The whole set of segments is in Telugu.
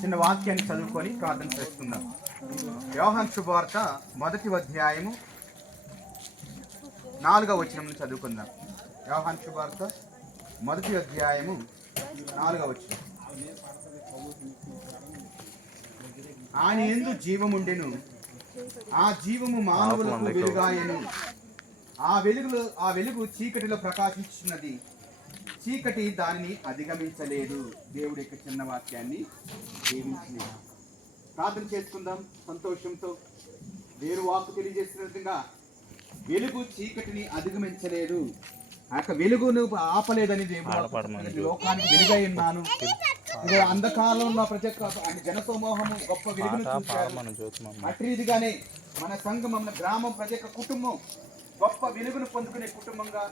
చిన్న వాక్యాన్ని చదువుకొని ప్రార్థన చేసుకుందాం. యోహాను శుభవార్త 1వ అధ్యాయము 4వ వచనం చదువుకుందాం. యోహాను శుభవార్త 1వ అధ్యాయము 4వ వచనం. ఆయన యందు జీవముండెను, ఆ జీవము మానవులకు వెలుగాయెను. ఆ వెలుగు చీకటిలో ప్రకాశించున్నది, చీకటి దానిని అధిగమించలేదు. దేవుడి యొక్క చిన్న వాక్యాన్ని దీవించలేదు. ప్రార్థన చేసుకుందాం సంతోషంతో. దేవుని వాక్కు తెలియజేస్తున్నట్టుగా వెలుగు చీకటిని అధిగమించలేదు, ఆ యొక్క వెలుగును ఆపలేదని దేవుడు లోకానికి వెలుగై ఉన్నాను. అంధకాలంలో ప్రతి ఒక్క జనసమూహము గొప్ప వెలుగును చూశారు. అట్టి రీతిగానే మన సంఘం, మన గ్రామం, ప్రతి ఒక్క కుటుంబం గొప్ప వెలుగును పొందుకునే కుటుంబంగా,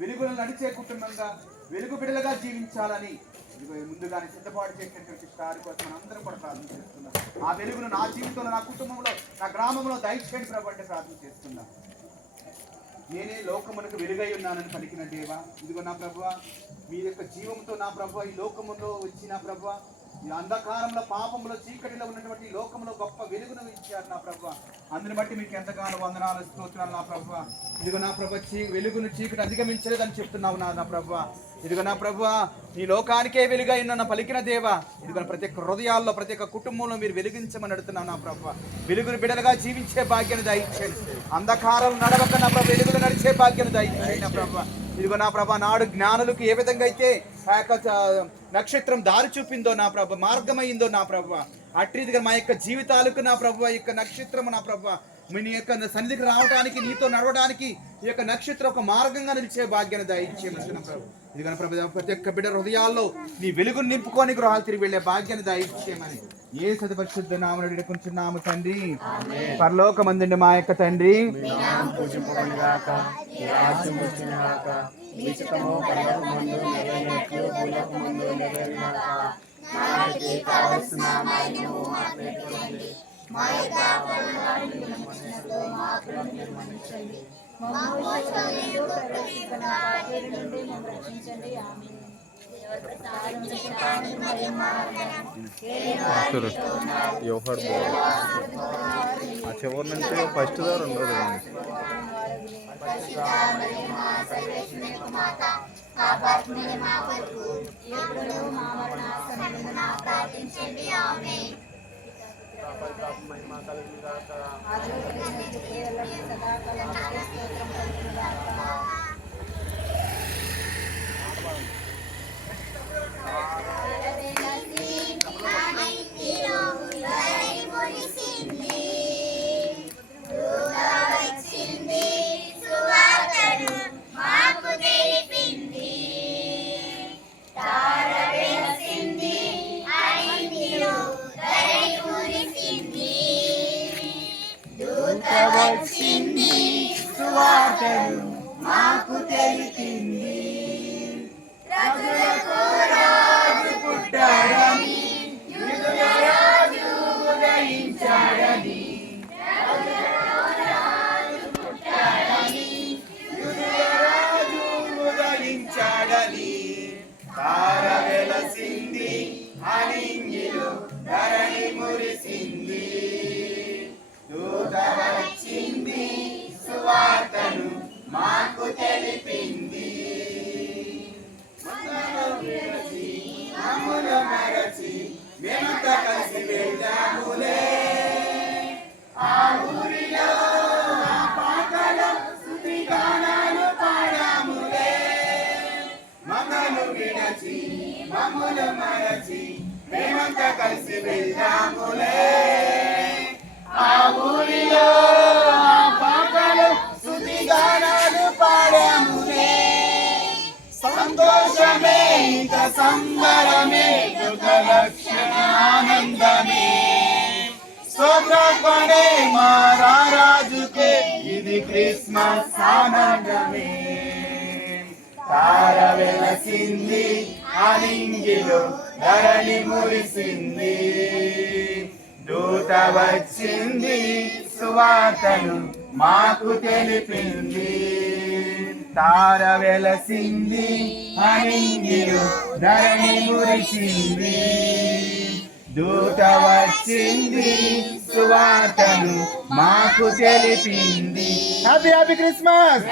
వెలుగును నడిచే కుటుంబంగా, వెలుగు బిడలుగా జీవించాలని ముందుగానే సిద్ధపాటు చేసినటువంటి స్టార్ కోసం మనందరం కూడా ప్రార్థన చేస్తున్నాం. ఆ వెలుగును నా జీవితంలో, నా కుటుంబంలో, నా గ్రామంలో దయచేయండి ప్రభు అంటే ప్రార్థన చేస్తున్నాం. నేనే లోకమునకు వెలుగై ఉన్నానని పలికిన దేవా, ఇదిగో నా ప్రభువా, మీ యొక్క జీవంతో నా ప్రభువా ఈ లోకములో వచ్చిన ప్రభువా, ఈ అంధకారంలో, పాపంలో, చీకటిలో ఉన్నటువంటి లోకంలో గొప్ప వెలుగును ఇచ్చారు నా ప్రభువా. అందుని బట్టి మీకు ఎంతగానో వందనాలు, స్తోత్రాలు నా ప్రభువా. ఇదిగో నా ప్రభు, వెలుగును చీకటి అధిగమించలేదని చెప్తున్నావు నా ప్రభువా. ఇదిగో నా ప్రభువా, ఈ లోకానికే వెలుగై ఉన్న పలికిన దేవా, ఇదిగో ప్రతి ఒక్క హృదయాల్లో, ప్రతి ఒక్క కుటుంబంలో మీరు వెలిగించమని అడుగుతున్నావు నా ప్రభువా. వెలుగును బిడలుగా జీవించే భాగ్యాన్ని దయచేయండి. అంధకారం నడవక నా ప్రభు వెలుగులు నడిచే భాగ్యాన్ని దయచేయండి నా ప్రభువా. ఇదిగో నా ప్రభా, నాడు జ్ఞానులకు ఏ విధంగా అయితే ఆ యొక్క నక్షత్రం దారి చూపిందో నా ప్రభ, మార్గమైందో నా ప్రభ, అట్రీతిగా మా యొక్క జీవితాలకు నా ప్రభు ఈ యొక్క నక్షత్రము నా ప్రభ, మీ యొక్క సన్నిధికి రావడానికి, నీతో నడవడానికి ఈ యొక్క నక్షత్రం ఒక మార్గంగా నిలిచే భాగ్యాన్ని దయచేయమని ప్రభు. ఇదిగో ప్రభు, ప్రతి ఒక్క బిడ్డ హృదయాల్లో నీ వెలుగును నింపుకొని గృహాలు తిరిగి వెళ్ళే భాగ్యాన్ని దయచేయమని ఏ సతి పరిశుద్ధ నామమున వేడుకొంచున్నాము తండ్రి. పరలోకమందుండి మా యొక్క తండ్రి, చివరి నుంచి ఫస్ట్ దా రెండో వచ్చింది సువార్తను మాకు తెలిపింది, రఘులకు రాజు పుట్టాడని, యుగ రాజు ఉదయించాడని, తార వెలసింది అనింగిలో ధరణి మురిసింది, దూత వచ్చింది సువార్తను మాకు తెలిపింది, మమ్ముల మరచి మేమంతా కలిసి వెళ్దాములే, ఆ ఊరిలో ఆ పాటలో స్తుతి గానాలు పాడాములే, మమ్మను విడచి మమ్ముల మరచి మేమంతా కలిసి వెళ్దాములే, ఆ ఊరిలో ఆ పాటలు స్తుతి గానాలు పాడాములే, సంతోషమే ఇక సంబరమే యుగ రక్షణ ఆనందమే, స్తోత్రపడే మా రాజుకే ఇది క్రిస్మస్ ఆనందమే, తార వెలసింది అనింగిలో ధరణి మురిసింది, దూత దూత వచ్చింది సువార్తను మాకు తెలిపింది తార వెలసింది అనింగిరు ధరణి మురిసింది దూత వచ్చింది సువార్తను మాకు తెలిపింది happy happy Christmas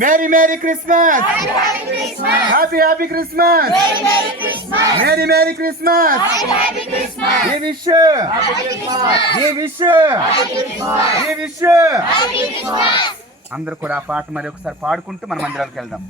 merry merry Christmas happy happy Christmas merry merry Christmas ఈ విష్ అందరూ కూడా ఆ పాట మరి ఒకసారి పాడుకుంటూ మన మందిరానికి వెళ్దాం.